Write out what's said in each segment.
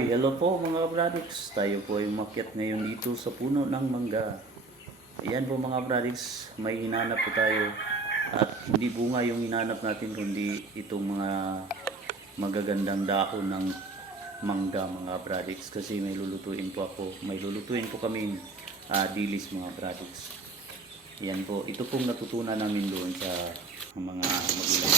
Hi, hello po mga bradiks. Tayo po ay umakyat ngayon dito sa puno ng mangga. Ayan po mga bradiks, may hinanap po tayo. At hindi bunga yung hinanap natin, kundi itong mga magagandang dahon ng mangga mga bradiks. Kasi may lulutuin po ako. May lulutuin po kami dilis mga bradiks. Ayan po, ito pong natutunan namin doon sa mga magulang.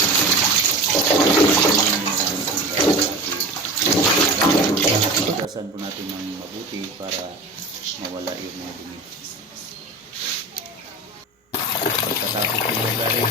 Hugasan po natin ng mabuti para mawala yung mga dumi. Pagkatapos ng magaling,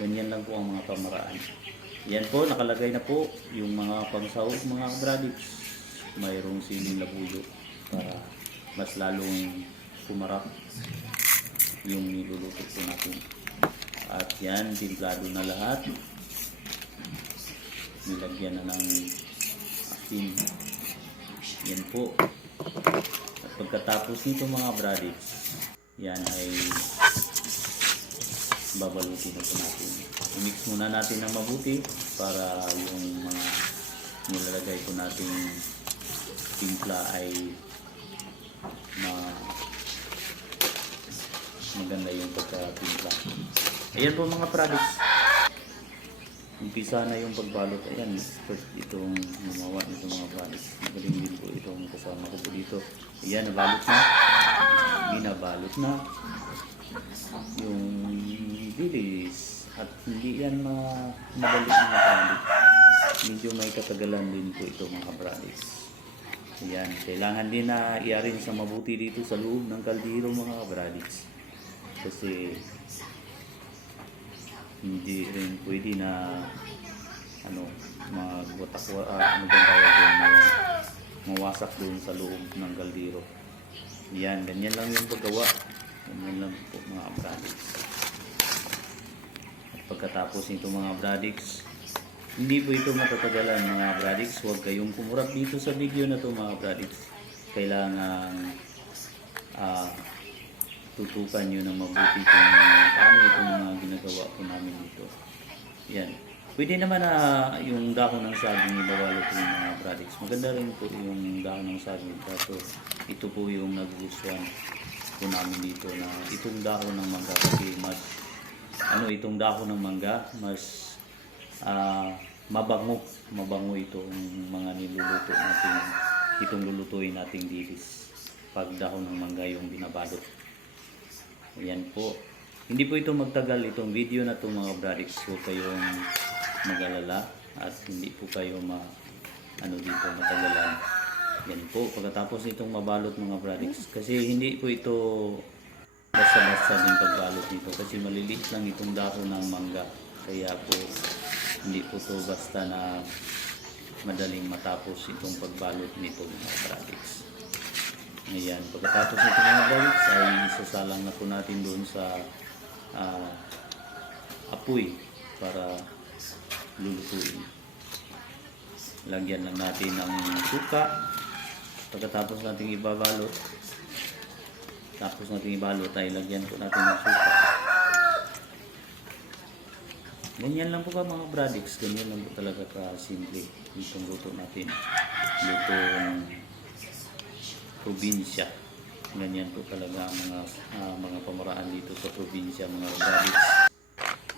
ganyan lang po ang mga pamaraan. Yan po, nakalagay na po yung mga pangsahog mga bradiks. Mayroong siling labuyo para mas lalong pumarap yung niluluto po natin. At yan, timplado na lahat. Nilagyan na ng asin. Yan po. At pagkatapos nito mga bradiks, yan ay babalutin na po natin. I-mix muna natin ng mabuti para yung mga nilalagay po nating timpla ay maganda yung pagka-timpla. Ayan po mga products. Umpisa na yung pagbalot. Ayan, first itong gumawa nito mga products. Magaling din po itong kasama ko po dito. Ayan, nabalot na. Binabalot na yung dilis. At hindi yan madali mga products. Medyo may katagalan din po ito mga products. Ayan, kailangan din na iarin sa mabuti dito sa loob ng kaldero mga products. Kasi hindi rin pwede na mawasak doon sa loob ng kaldero. Yan, ganyan lang yung paggawa. Ganyan lang po mga bradiks. At pagkatapos nito mga bradiks, hindi po ito matatagalan mga bradiks. Huwag kayong kumurap dito sa video na to mga bradiks. Kailangan tutukan nyo ng mabuti kung paano itong mga ginagawa po namin dito. Yan. Pwede naman na yung dahon ng saging ibabalot po yung mga bradiks. Maganda rin po yung dahon ng saging. Kaso ito po yung nagugustuhan po namin dito na itong dahon ng mangga. Kasi mas itong dahon ng mangga mas mabango itong mga niluluto natin, itong lulutuin nating dilis pag dahon ng mangga yung binabalot. Ayan po. Hindi po ito magtagal itong video na itong mga bradiks. Huwag kayong mag-alala at hindi po kayo dito matagalan. Yan po. Pagkatapos nitong mabalot mga bradiks. Kasi hindi po ito basta-basta din pagbalot nito. Kasi maliliit lang itong dahon ng mangga. Kaya po hindi po ito basta na madaling matapos itong pagbalot nito mga bradiks. Ayan, pagkatapos nito mga bradiks ay isasalang na po natin doon sa apoy para lulutuin. Lagyan lang natin ng suka. Pagkatapos natin ibabalot, ay lagyan po natin ng suka. Ganyan lang po ka mga bradiks. Ganyan lang po talaga ka-simple itong luto natin. Lutong probinsya. Ganyan po talaga ang mga pamaraan dito sa probinsya mga bradiks.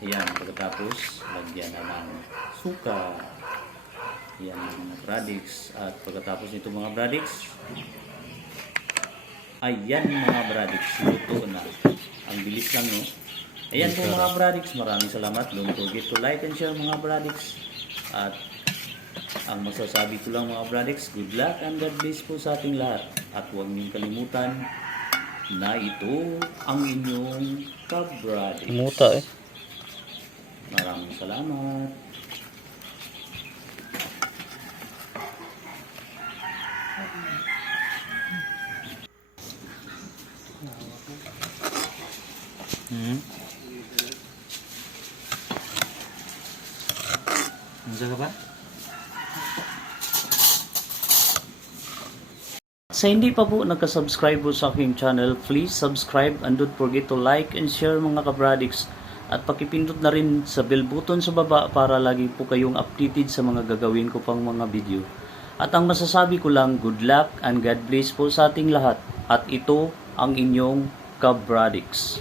Ayan, pagkatapos lagyan na ng suka. Ayan mga bradiks. At pagkatapos nito mga bradiks, ayan mga bradiks, luto na. Ang bilis lang, no? Ayan po mga bradiks, maraming salamat. Don't forget to like and share mga bradiks. At ang masasabi ko lang mga bradiks, good luck and God bless po sa ating lahat. At huwag niyong kalimutan na ito ang inyong ka-bradiks. Maraming salamat. Hmm. Nandiyan ka ba? Sa hindi pa po nakasubscribe po sa aking channel, please subscribe and don't forget to like and share mga kabradix. At pakipindot na rin sa bell button sa baba para lagi po kayong updated sa mga gagawin ko pang mga video. At ang masasabi ko lang, good luck and God bless po sa ating lahat. At ito ang inyong kabradix.